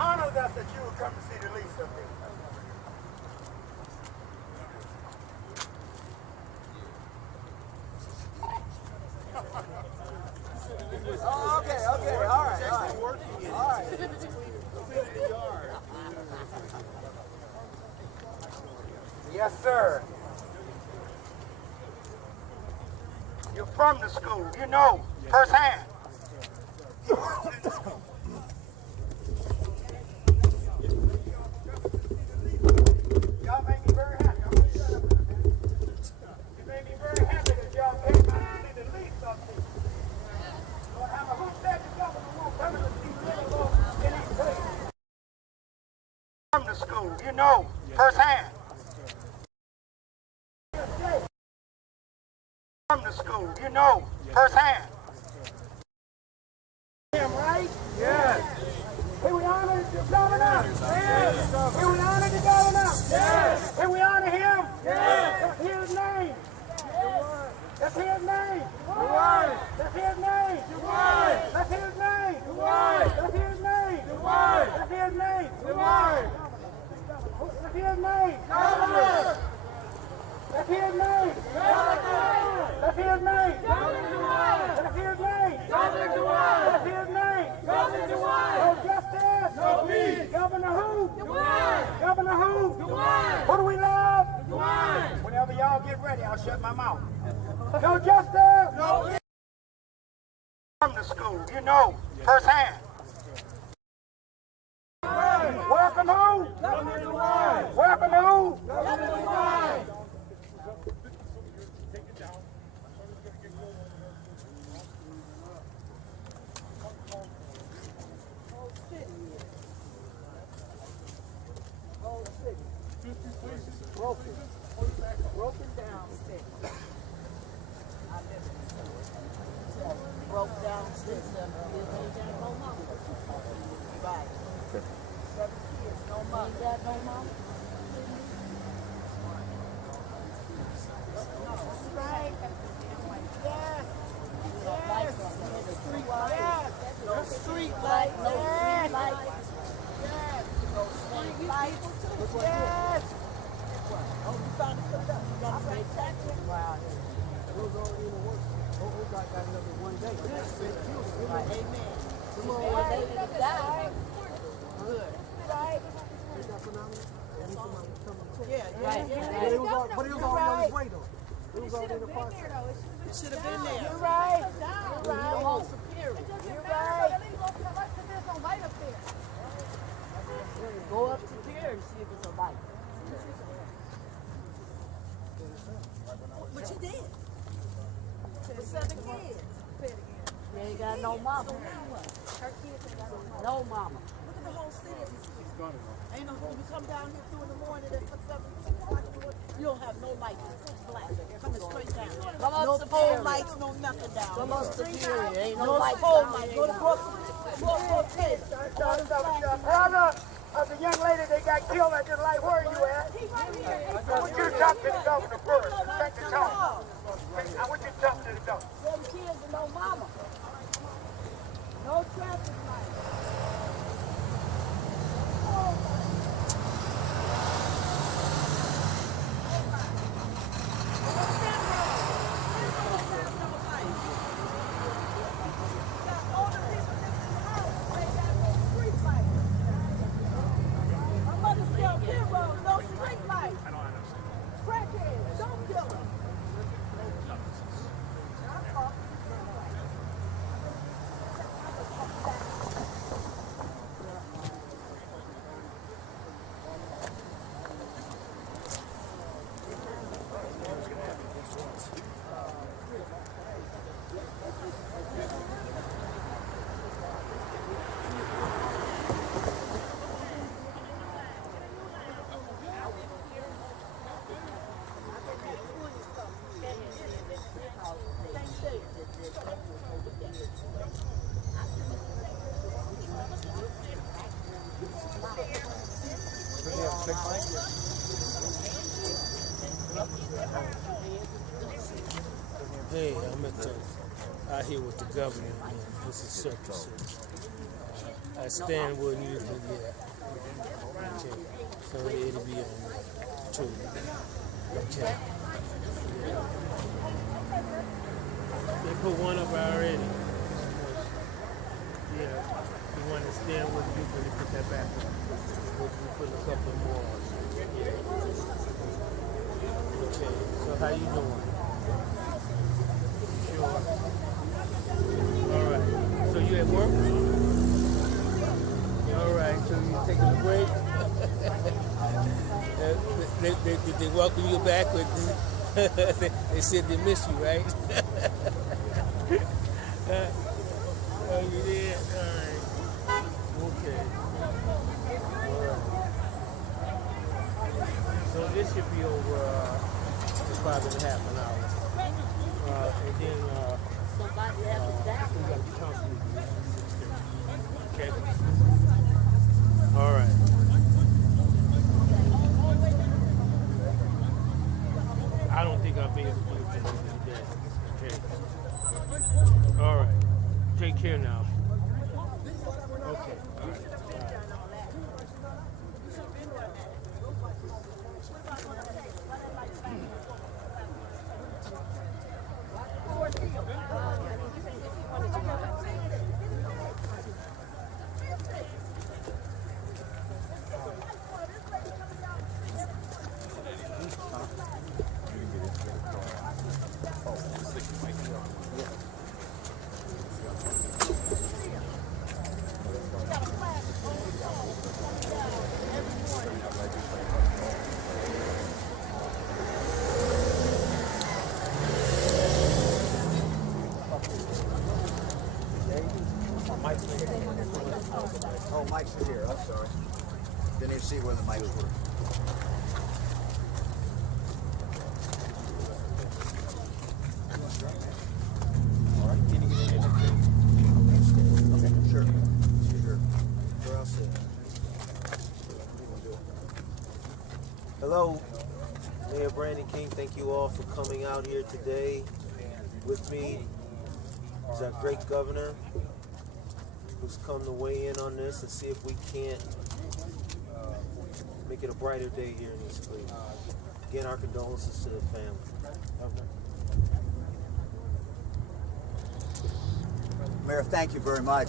honored us that you would come to see the least of me. Oh, okay, all right. Yes, sir. You're from the school, you know, firsthand. Y'all make me very happy. I'm gonna shut up in a minute. You made me very happy that y'all came out and see the least of me. Lord, have a who said the governor won't come and see little Lord in his place. From the school, you know, firsthand. From the school, you know, firsthand. Right? Yes. Can we honor the governor? Yes. Can we honor the governor? Yes. Can we honor him? Yes. That's his name. Yes. That's his name. DeWine. That's his name. DeWine. That's his name. DeWine. That's his name. DeWine. That's his name. DeWine. That's his name. Governor. That's his name. That's his name. That's his name. Governor DeWine. That's his name. Governor DeWine. No justice. No peace. Governor who? DeWine. Governor who? DeWine. Who do we love? DeWine. Whenever y'all get ready, I'll shut my mouth. No justice. No peace. From the school, you know, firsthand. Welcome home. Governor DeWine. Welcome home. Governor DeWine. Broken down city. I live in the city. Broke down city. Right. 7 kids, no mom. Ain't got no mom? Right. Yes. Yes. No street light. No street light. Yes. No street light. Yes. Oh, you found it put up. You got to say that. Wow. It was already in the works. Oh, God got another one day. Right. Amen. Come on, one day to die. Good. Right. Is that phenomenal? Yeah, right. But it was already on his way, though. It was already in the process. It should have been there. You're right. You're right. You're right. Go up to here and see if it's a light. What you did? To the 7 kids. They ain't got no mama. Her kids ain't got no mama. Look at the whole city. Ain't no, when you come down here through in the morning at 7 o'clock, you don't have no lights. It's black. Coming straight down. No pole lights, no nothing down. Come up Superior. Ain't no pole lights. Go to Brooklyn. Brother of the young lady that got killed at the light, where are you at? I want you to talk to the governor first. Take the talk. I want you to talk to the governor. 7 kids and no mama. No traffic lights. Hey, I'm out here with the governor. This is such and such. A stand wouldn't usually, yeah. Okay. So it'll be on two. Okay. They put one up already. Yeah. The one that stand would usually put that back up. We'll put a couple more. Okay. So how you doing? Sure. All right. So you at work? All right. So you taking a break? Did they welcome you back? They said they miss you, right? Oh, you did? All right. Okay. All right. So this should be over just probably in half an hour. And then Somebody has a jacket. we got the council meeting at 6:30. Okay? All right. I don't think I'll be able to do it today. Okay. All right. Take care now. Okay. All right. Oh, mics are here. I'm sorry. Didn't even see where the mics were. All right. Can you get in there? Okay, sure. Sure. Where else? Hello, Mayor Brandon King. Thank you all for coming out here today. With me is our great governor, who's come to weigh in on this and see if we can't make it a brighter day here in East Cleveland. Again, our condolences to the family. Mayor, thank you very much.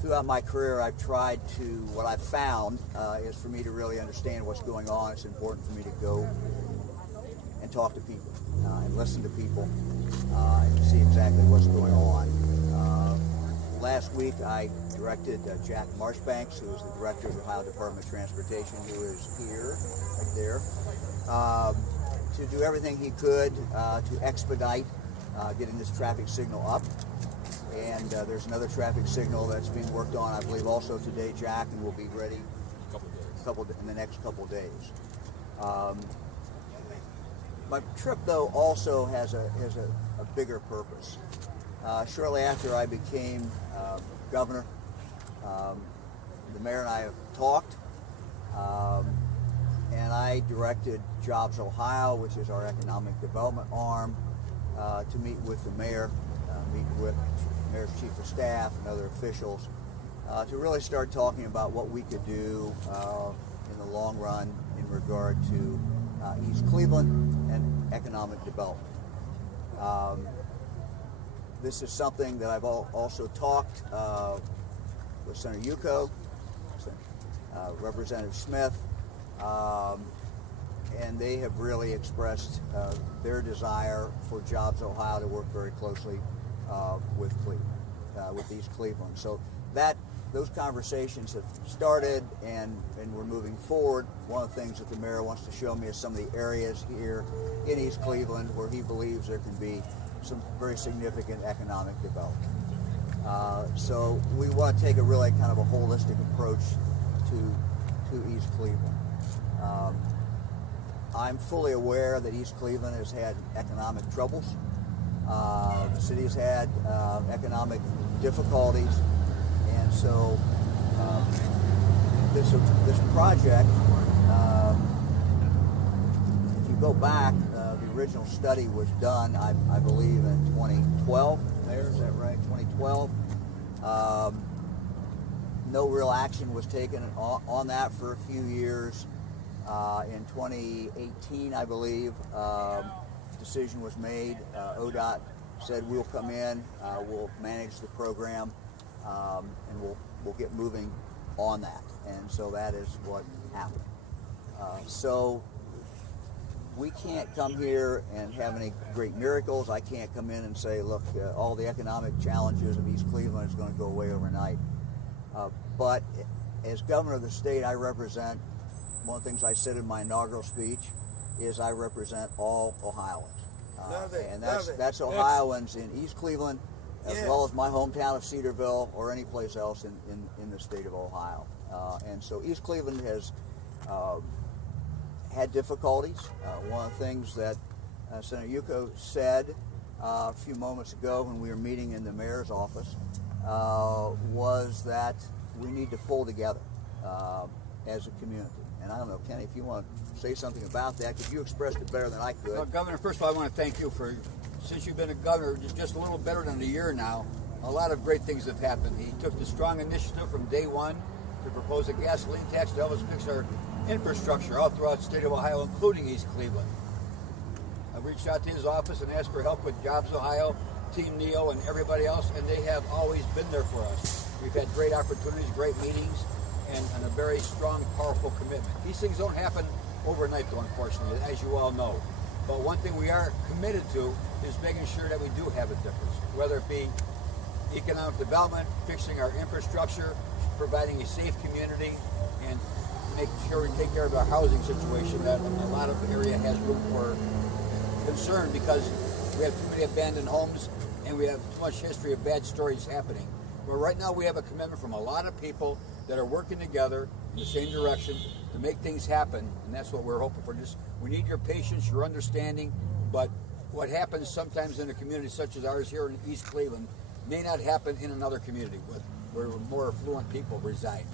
Throughout my career, I've tried to, what I've found is for me to really understand what's going on. It's important for me to go and talk to people and listen to people and see exactly what's going on. Last week, I directed Jack Marshbanks, who is the director of the Ohio Department of Transportation, who is here, right there, to do everything he could to expedite getting this traffic signal up. And there's another traffic signal that's being worked on, I believe, also today, Jack, and will be ready in the next couple of days. My trip, though, also has a bigger purpose. Shortly after I became governor, the mayor and I have talked, and I directed Jobs Ohio, which is our economic development arm, to meet with the mayor, meet with the mayor's chief of staff and other officials, to really start talking about what we could do in the long run in regard to East Cleveland and economic development. This is something that I've also talked with Senator Yuko, Representative Smith, and they have really expressed their desire for Jobs Ohio to work very closely with Cleveland, with East Cleveland. So those conversations have started, and we're moving forward. One of the things that the mayor wants to show me is some of the areas here in East Cleveland where he believes there can be some very significant economic development. So we want to take a really kind of a holistic approach to East Cleveland. I'm fully aware that East Cleveland has had economic troubles. The city has had economic difficulties, and so this project, if you go back, the original study was done, I believe, in 2012. Mayor, is that right? 2012. No real action was taken on that for a few years. In 2018, I believe, decision was made. ODOT said we'll come in, we'll manage the program, and we'll get moving on that. And so that is what happened. So we can't come here and have any great miracles. I can't come in and say, look, all the economic challenges of East Cleveland is going to go away overnight. But as governor of the state, I represent, one of the things I said in my inaugural speech is I represent all Ohioans. And that's Ohioans in East Cleveland, as well as my hometown of Cedarville or any place else in the state of Ohio. And so East Cleveland has had difficulties. One of the things that Senator Yuko said a few moments ago when we were meeting in the mayor's office was that we need to pull together as a community. And I don't know, Kenny, if you want to say something about that, because you expressed it better than I could. Well, Governor, first of all, I want to thank you for, since you've been a governor just a little better than a year now, a lot of great things have happened. He took the strong initiative from day one to propose a gasoline tax to help us fix our infrastructure all throughout the state of Ohio, including East Cleveland. I've reached out to his office and asked for help with Jobs Ohio, Team Neo, and everybody else, and they have always been there for us. We've had great opportunities, great meetings, and a very strong, powerful commitment. These things don't happen overnight, though, unfortunately, as you all know. But one thing we are committed to is making sure that we do have a difference, whether it be economic development, fixing our infrastructure, providing a safe community, and making sure we take care of our housing situation that a lot of the area has room for concern because we have too many abandoned homes and we have too much history of bad stories happening. But right now we have a commitment from a lot of people that are working together in the same direction to make things happen, and that's what we're hoping for. Just we need your patience, your understanding, but what happens sometimes in a community such as ours here in East Cleveland may not happen in another community where more affluent people reside.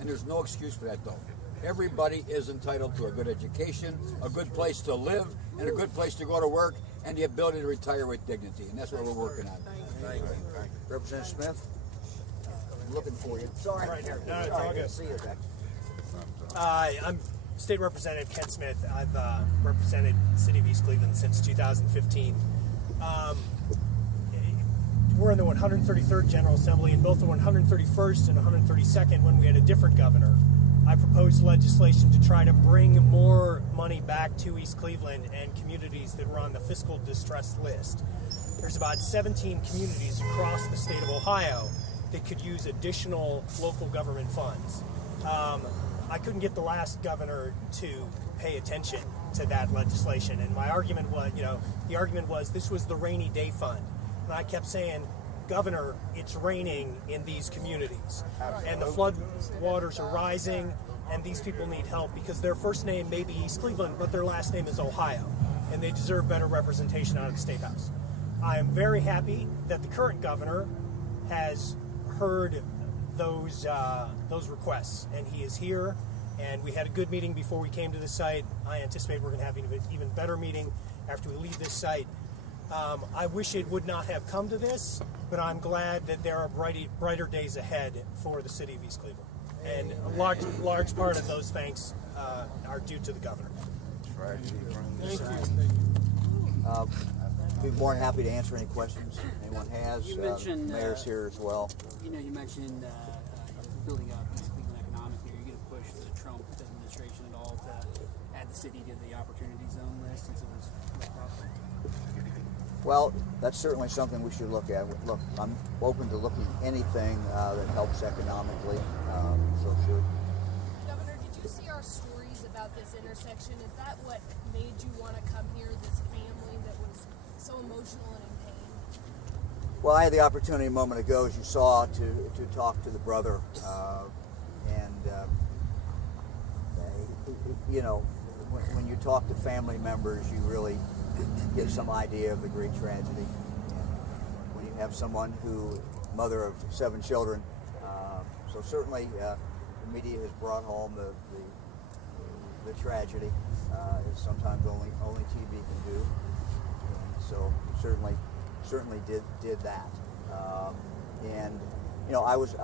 And there's no excuse for that, though. Everybody is entitled to a good education, a good place to live, and a good place to go to work, and the ability to retire with dignity, and that's what we're working on. Thank you. Representative Smith? I'm looking for you. Sorry. Right here. No, it's all good. See you back. I'm State Representative Ken Smith. I've represented the City of East Cleveland since 2015. We're in the 133rd General Assembly, and both the 131st and 132nd, when we had a different governor, I proposed legislation to try to bring more money back to East Cleveland and communities that were on the fiscal distress list. There's about 17 communities across the state of Ohio that could use additional local government funds. I couldn't get the last governor to pay attention to that legislation, and my argument was, this was the rainy day fund. And I kept saying, Governor, it's raining in these communities, and the flood waters are rising, and these people need help because their first name may be East Cleveland, but their last name is Ohio, and they deserve better representation out of the State House. I am very happy that the current governor has heard those requests, and he is here, and we had a good meeting before we came to the site. I anticipate we're going to have an even better meeting after we leave this site. I wish it would not have come to this, but I'm glad that there are brighter days ahead for the city of East Cleveland. And a large part of those thanks are due to the governor. Thank you. Be more than happy to answer any questions anyone has. You mentioned, mayor's here as well. You mentioned building up East Cleveland economically. Are you going to push the Trump administration at all to add the city to the opportunity zone list since it was left off? Well, that's certainly something we should look at. Look, I'm open to looking at anything that helps economically. So sure. Governor, did you see our stories about this intersection? Is that what made you want to come here, this family that was so emotional and in pain? Well, I had the opportunity a moment ago, as you saw, to talk to the brother. When you talk to family members, you really get some idea of the great tragedy. And when you have someone mother of 7 children, so certainly the media has brought home the tragedy, as sometimes only TV can do. And so certainly did that. And I was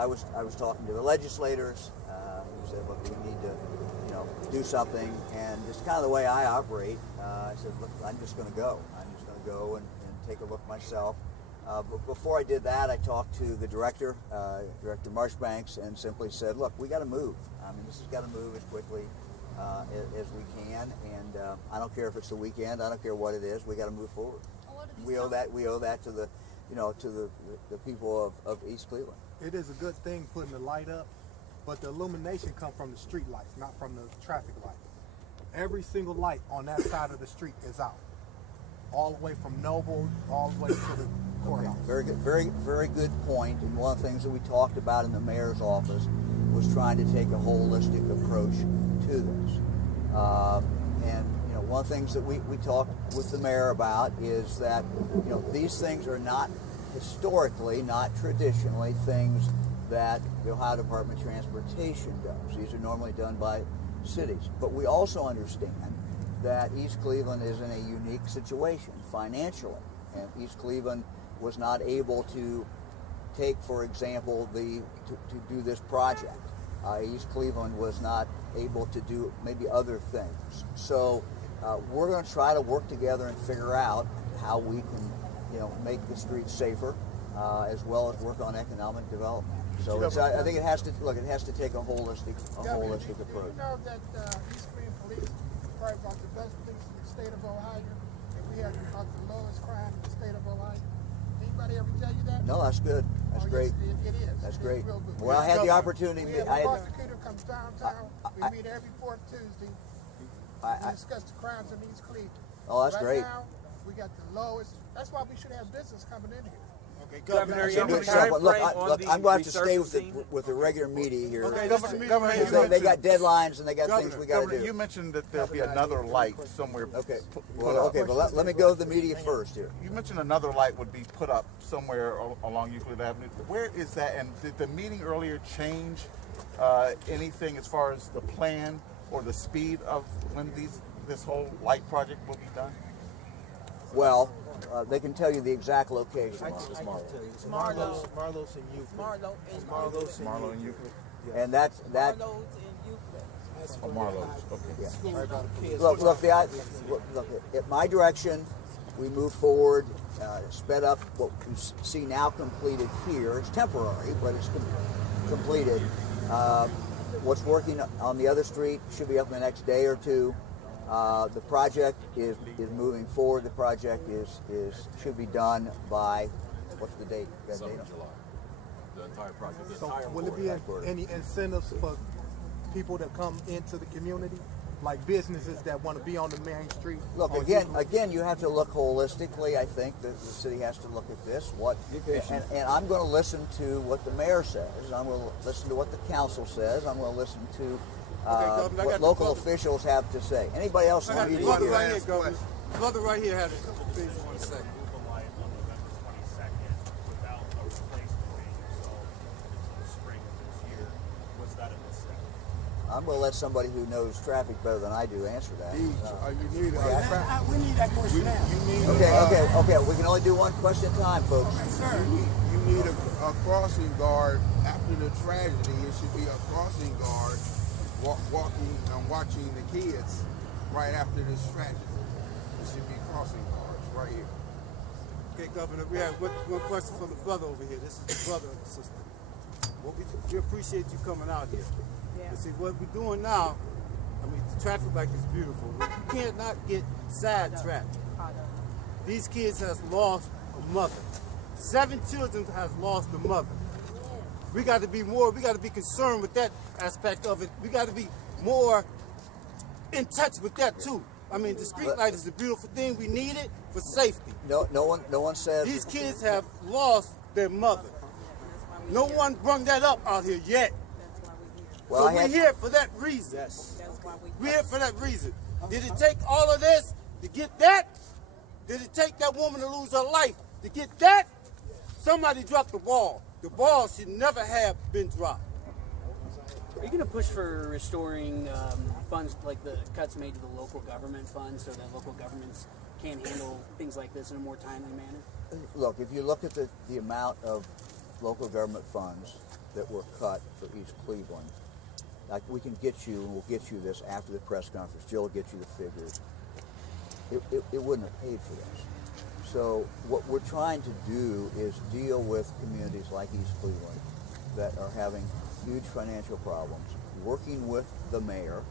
talking to the legislators who said, look, we need to, do something, and just kind of the way I operate, I said, look, I'm just going to go. I'm just going to go and take a look myself. But before I did that, I talked to the director, Director Marshbanks, and simply said, look, we got to move. I mean, this has got to move as quickly as we can, and I don't care if it's the weekend. I don't care what it is. We got to move forward. We owe that to the, to the people of East Cleveland. It is a good thing putting the light up, but the illumination comes from the street lights, not from the traffic lights. Every single light on that side of the street is out, all the way from Noble, all the way to the courthouse. Very good, very good point. And one of the things that we talked about in the mayor's office was trying to take a holistic approach to this. And one of the things that we talked with the mayor about is that these things are not historically, not traditionally, things that the Ohio Department of Transportation does. These are normally done by cities. But we also understand that East Cleveland is in a unique situation financially, and East Cleveland was not able to take, for example, to do this project. East Cleveland was not able to do maybe other things. So we're going to try to work together and figure out how we can, make the streets safer, as well as work on economic development. So I think it has to take a holistic approach. You know that East Cleveland Police is probably about the best police in the state of Ohio, and we have about the lowest crime in the state of Ohio. Anybody ever tell you that? No, that's good. That's great. Yes, it is. That's It great. is real good. Well, I had the opportunity. We have a prosecutor comes downtown. We meet every fourth Tuesday. We discuss the crimes in East Cleveland. Oh, that's great. Right now, we got the lowest. That's why we should have business coming in here. Okay, Governor, look, I'm going to have to stay with the regular media here. Okay, Governor, they got deadlines and they got things we got to do. You mentioned that there'll be another light somewhere. Okay. Well, let me go to the media first here. You mentioned another light would be put up somewhere along Euclid Avenue. Where is that? And did the meeting earlier change anything as far as the plan or the speed of when this whole light project will be done? Well, they can tell you the exact location. Marlowe's and Euclid. Marlowe and Euclid. And that's that. Marlowe's and Euclid. Oh, Marlowe's. Okay. Yeah. Look. At my direction, we move forward, sped up. What you see now completed here is temporary, but it's completed. What's working on the other street should be up in the next day or two. The project is moving forward. The project should be done by, what's the date? Summer, July. The entire project. So will it be any incentives for people that come into the community, like businesses that want to be on the main street? Look, again, you have to look holistically. I think that the city has to look at this. And I'm going to listen to what the mayor says. I'm going to listen to what the council says. I'm going to listen to what local officials have to say. Anybody else want to be brother right here, Governor. Brother right here has a couple of things he want to say. I'm going to let somebody who knows traffic better than I do answer that. We need that question now. Okay. We can only do one question at a time, folks. You need a crossing guard after the tragedy. It should be a crossing guard walking and watching the kids right after this tragedy. It should be crossing guards right here. Okay, Governor, we have one question from the brother over here. This is the brother and the sister. Well, we appreciate you coming out here. Yeah. See, what we're doing now, I mean, the traffic light is beautiful. We cannot get sidetracked. These kids has lost a mother. 7 children has lost a mother. We got to be concerned with that aspect of it. We got to be more in touch with that too. I mean, the street light is a beautiful thing. We need it for safety. No one says. These kids have lost their mother. No one brought that up out here yet. Well, so we're here for that reason. Yes. We're here for that reason. Did it take all of this to get that? Did it take that woman to lose her life to get that? Somebody dropped the ball. The ball should never have been dropped. Are you going to push for restoring funds like the cuts made to the local government funds so that local governments can handle things like this in a more timely manner? Look, if you look at the amount of local government funds that were cut for East Cleveland, like we can get you, and we'll get you this after the press conference. Jill will get you the figures. It wouldn't have paid for this. So what we're trying to do is deal with communities like East Cleveland that are having huge financial problems, working with the mayor,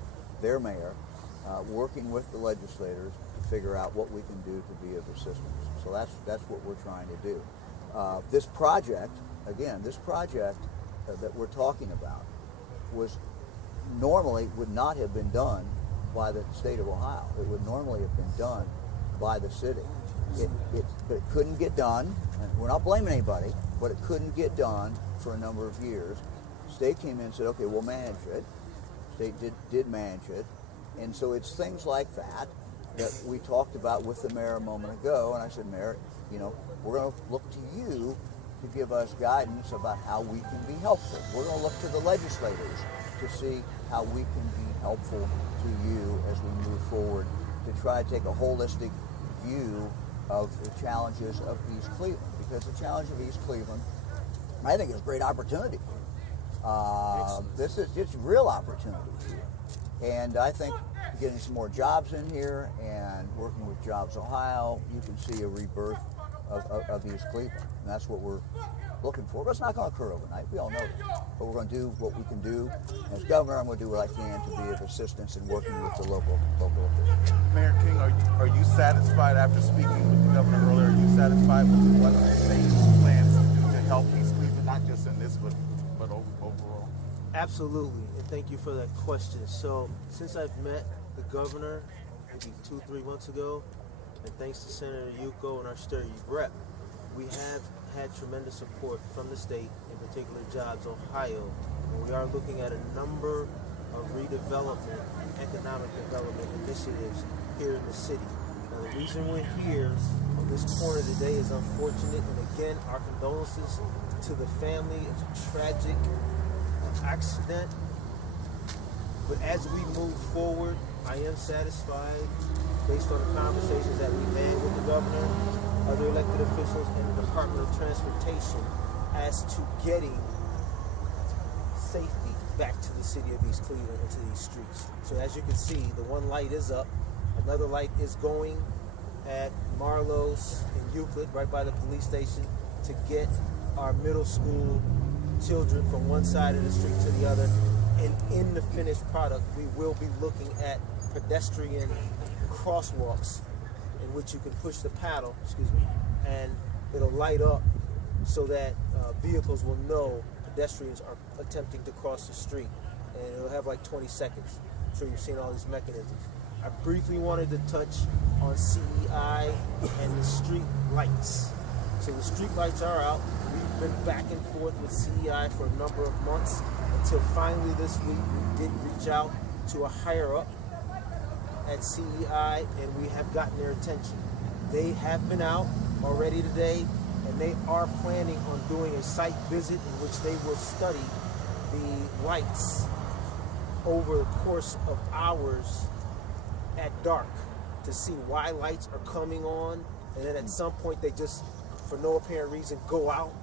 their mayor, working with the legislators to figure out what we can do to be of assistance. So that's what we're trying to do. This project, again, that we're talking about normally would not have been done by the state of Ohio. It would normally have been done by the city. But it couldn't get done, and we're not blaming anybody, but it couldn't get done for a number of years. State came in and said, okay, we'll manage it. State did manage it. And so it's things like that we talked about with the mayor a moment ago, and I said, Mayor, we're going to look to you to give us guidance about how we can be helpful. We're going to look to the legislators to see how we can be helpful to you as we move forward to try to take a holistic view of the challenges of East Cleveland. Because the challenge of East Cleveland, I think, is a great opportunity. It's real opportunity here. And I think getting some more jobs in here and working with Jobs Ohio, you can see a rebirth of East Cleveland. And that's what we're looking for. But it's not going to occur overnight. We all know that. But we're going to do what we can do. As governor, I'm going to do what I can to be of assistance in working with the local officials. Mayor King, are you satisfied after speaking with the governor earlier? Are you satisfied with what the state plans to do to help East Cleveland, not just in this, but overall? Absolutely, and thank you for that question. So, since I've met the governor maybe 2-3 months ago, and thanks to Senator Yuko and our sturdy rep, we have had tremendous support from the state, in particular Jobs Ohio, and we are looking at a number of redevelopment, economic development initiatives here in the city. Now, the reason we're here on this corner today is unfortunate, and again, our condolences to the family. It's a tragic accident, but as we move forward, I am satisfied based on the conversations that we had with the governor, other elected officials, and the Department of Transportation as to getting safety back to the city of East Cleveland and to these streets. So as you can see, the one light is up, another light is going at Marlowe's and Euclid, right by the police station, to get our middle school children from one side of the street to the other. And in the finished product, we will be looking at pedestrian crosswalks in which you can push the paddle, and it'll light up so that vehicles will know pedestrians are attempting to cross the street. And it'll have like 20 seconds. I'm sure you've seen all these mechanisms. I briefly wanted to touch on CEI and the street lights. So the street lights are out. We've been back and forth with CEI for a number of months until finally this week we did reach out to a higher up at CEI, and we have gotten their attention. They have been out already today, and they are planning on doing a site visit in which they will study the lights over the course of hours at dark to see why lights are coming on, and then at some point they just, for no apparent reason, go out,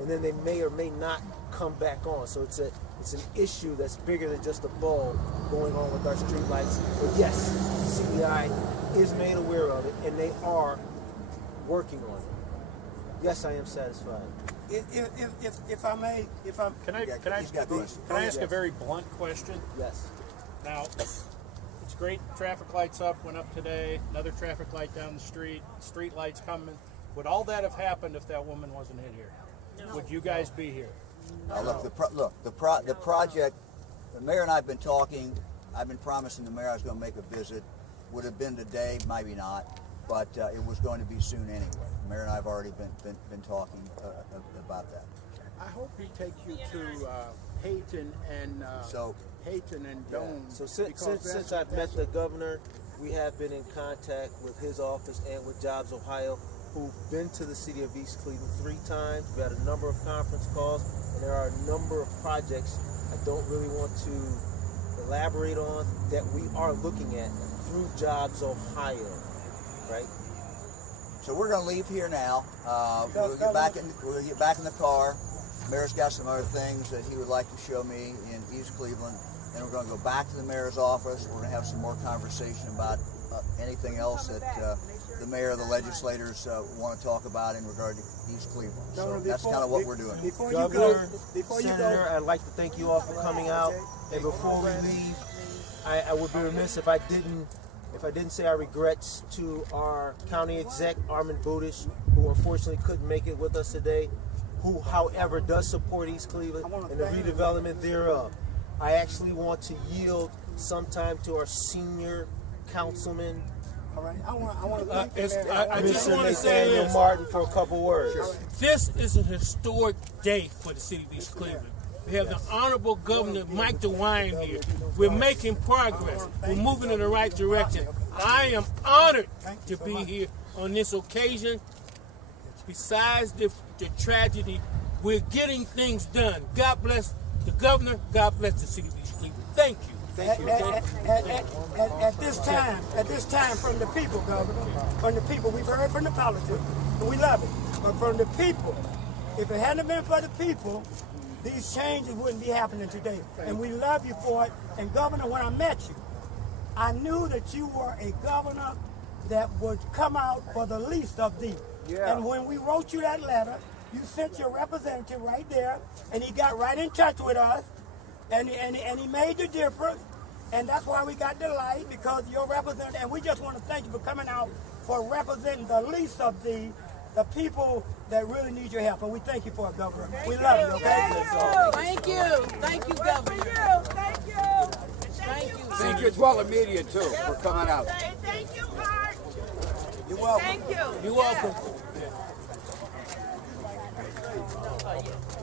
and then they may or may not come back on. So it's an issue that's bigger than just a bulb going on with our street lights. But yes, CEI is made aware of it, and they are working on it. Yes, I am satisfied. If I may, Can I ask a very blunt question? Yes. Now, it's great. Traffic lights went up today. Another traffic light down the street. Street lights coming. Would all that have happened if that woman wasn't in here? No. Would you guys be here? Look, the project. The mayor and I have been talking. I've been promising the mayor I was going to make a visit. Would have been today, maybe not, but it was going to be soon anyway. The mayor and I have already been talking about that. I hope he takes you to Hayton and Dome. So since I've met the governor, we have been in contact with his office and with Jobs Ohio, who've been to the city of East Cleveland 3 times. We've had a number of conference calls, and there are a number of projects I don't really want to elaborate on that we are looking at through Jobs Ohio, right? So we're going to leave here now. We'll get back in the car. Mayor's got some other things that he would like to show me in East Cleveland. Then we're going to go back to the mayor's office. We're going to have some more conversation about anything else that the mayor or the legislators want to talk about in regard to East Cleveland. So that's kind of what we're doing. Governor, Senator, I'd like to thank you all for coming out. And before we leave, I would be remiss if I didn't say our regrets to our county exec, Armin Budish, who unfortunately couldn't make it with us today, who, however, does support East Cleveland and the redevelopment thereof. I actually want to yield some time to our senior councilman, All right, I want to thank I just want to say Nathaniel this. Martin, for a couple words. Sure. This is a historic day for the city of East Cleveland. We have the Honorable Governor Mike DeWine here. We're making progress. We're moving in the right direction. I am honored to be here on this occasion. Besides the tragedy, we're getting things done. God bless the governor. God bless the city of East Cleveland. Thank you. At this time, from the people, Governor, from the people, we've heard from the politicians, and we love it. But from the people, if it hadn't been for the people, these changes wouldn't be happening today. And we love you for it. And Governor, when I met you, I knew that you were a governor that would come out for the least of these. Yeah. And when we wrote you that letter, you sent your representative right there, and he got right in touch with us, and he made the difference. And that's why we got the light, because you're representing, and we just want to thank you for coming out for representing the least of the people that really need your help. And we thank you for it, Governor. We love you, okay? Thank you. Thank you, Governor. Thank you. Thank you. Thank you as well, the media, too, for coming out. Thank you, Hart. You're welcome. Thank you. You're welcome. Oh, yeah.